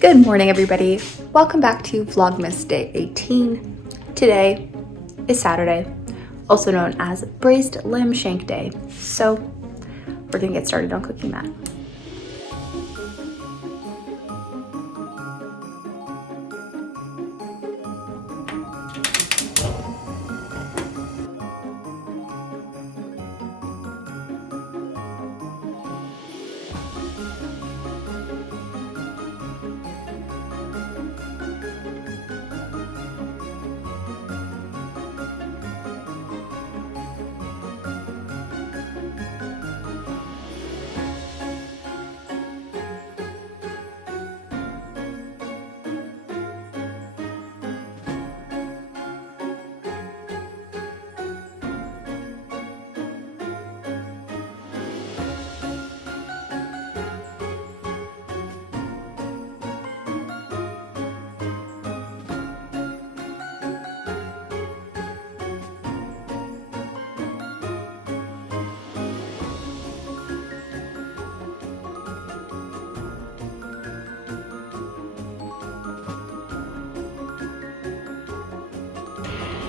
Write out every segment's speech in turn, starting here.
Good morning, everybody. Welcome back to Vlogmas Day 18. Today is Saturday, also known as Braised Lamb Shank Day. So we're gonna get started on cooking that.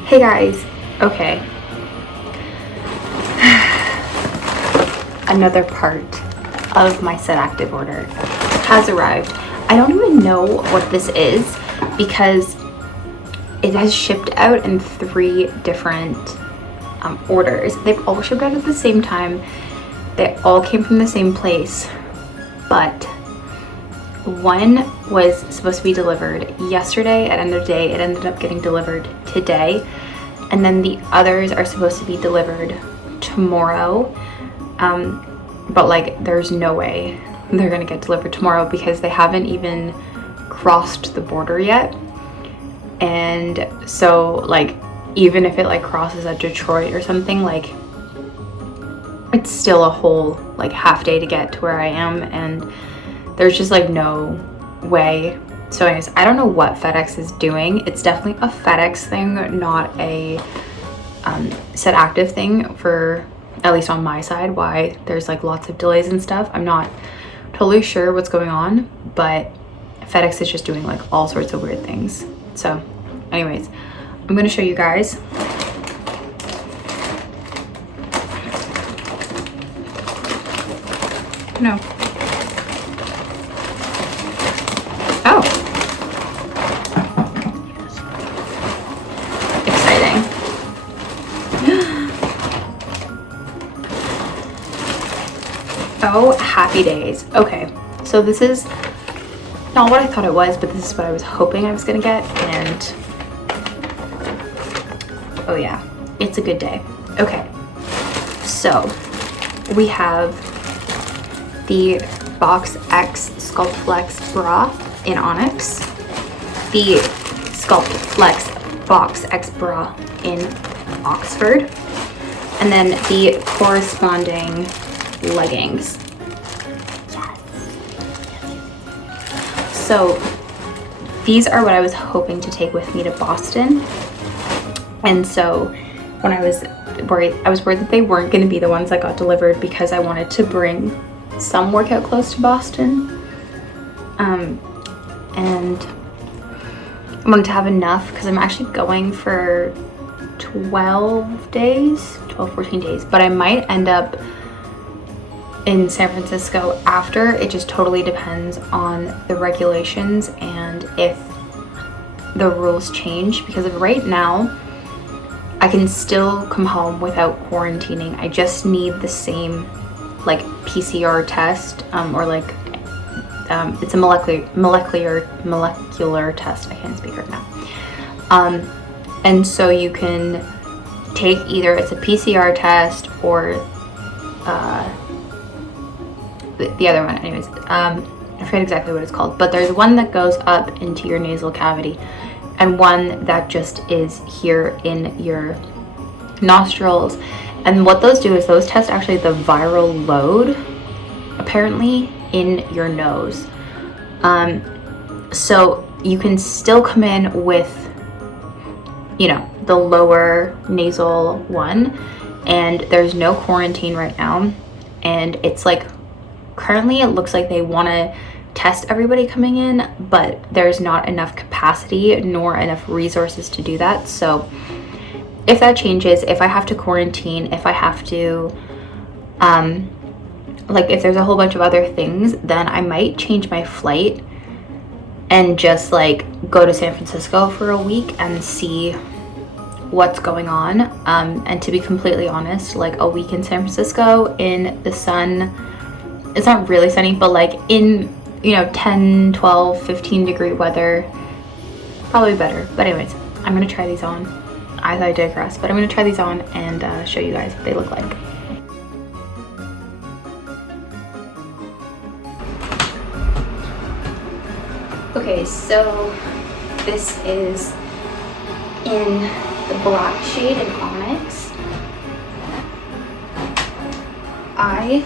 Hey guys, okay. Another part of my SETACTIVE order has arrived. I don't even know what this is because it has shipped out in 3 different orders. They've all shipped out at the same time. They all came from the same place, but one was supposed to be delivered yesterday at end of day. It ended up getting delivered today, and then the others are supposed to be delivered tomorrow, but like there's no way they're gonna get delivered tomorrow because they haven't even crossed the border yet. And so like even if it like crosses at Detroit or something, like it's still a whole like half day to get to where I am, and there's just like no way. So anyways, I don't know what FedEx is doing. It's definitely a FedEx thing, not a SETACTIVE thing, for at least on my side, why there's like lots of delays and stuff. I'm not totally sure what's going on, but FedEx is just doing like all sorts of weird things. So anyways, I'm gonna show you guys. No. Oh. Exciting. Oh, happy days. Okay, so this is not what I thought it was, but this is what I was hoping I was gonna get, and oh yeah, it's a good day. Okay, so we have the Box X Sculpt Flex bra in Onyx, the Sculpt Flex Box X bra in Oxford, and then the corresponding leggings. So these are what I was hoping to take with me to Boston, and so when I was worried that they weren't going to be the ones that got delivered because I wanted to bring some workout clothes to Boston, and I wanted to have enough because I'm actually going for 14 days, but I might end up in San Francisco after. It just totally depends on the regulations and if the rules change, because of right now I can still come home without quarantining. I just need the same like PCR test, or like it's a molecular test. I can't speak right now. And so you can take either it's a PCR test or the other one. Anyways, I forget exactly what it's called, but there's one that goes up into your nasal cavity and one that just is here in your nostrils. And what those do is those test actually the viral load apparently in your nose. So you can still come in with, you know, the lower nasal one, and there's no quarantine right now. And it's like currently it looks like they want to test everybody coming in, but there's not enough capacity nor enough resources to do that. So if that changes, if I have to quarantine, if I have to like if there's a whole bunch of other things, then I might change my flight and just like go to San Francisco for a week and see what's going on. And to be completely honest, like a week in San Francisco in the sun, it's not really sunny, but like in, you know, 10, 12, 15 degree weather, probably better. But anyways, I'm gonna try these on. I digress, but I'm gonna try these on and show you guys what they look like. Okay, so this is in the black shade in Onyx. I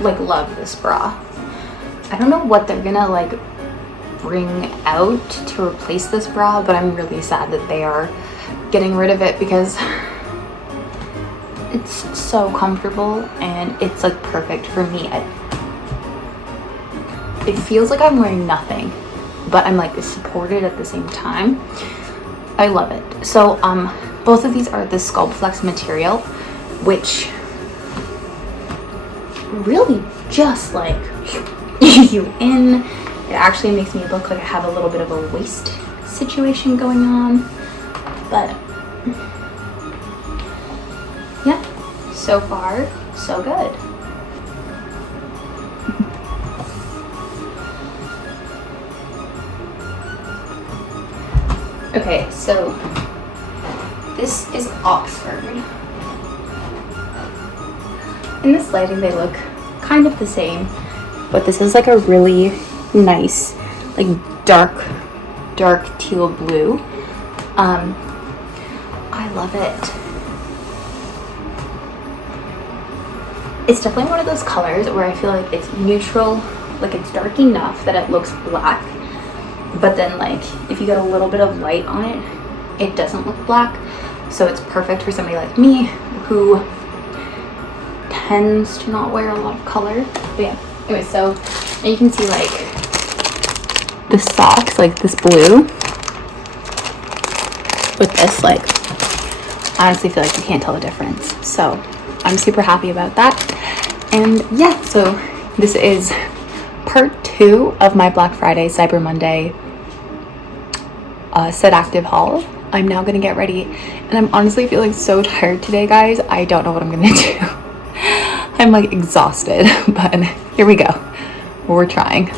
like love this bra. I don't know what they're gonna like bring out to replace this bra, but I'm really sad that they are getting rid of it because it's so comfortable and it's like perfect for me. It feels like I'm wearing nothing, but I'm like supported at the same time. I love it. So both of these are the Sculpt Flex material, which really just like ease you in. It actually makes me look like I have a little bit of a waist situation going on, but yeah, so far so good. Okay, so this is Oxford. In this lighting they look kind of the same, but this is like a really nice, like dark teal blue. I love it. It's definitely one of those colors where I feel like it's neutral, like it's dark enough that it looks black, but then like if you get a little bit of light on it, it doesn't look black. So it's perfect for somebody like me who tends to not wear a lot of color. But yeah, anyway, so you can see like the socks, like this blue with this, like I honestly feel like you can't tell the difference. So I'm super happy about that. And yeah, so this is part 2 of my Black Friday Cyber Monday SETACTIVE haul. I'm now gonna get ready, and I'm honestly feeling so tired today, guys. I don't know what I'm gonna do. I'm like exhausted, but here we go. We're trying.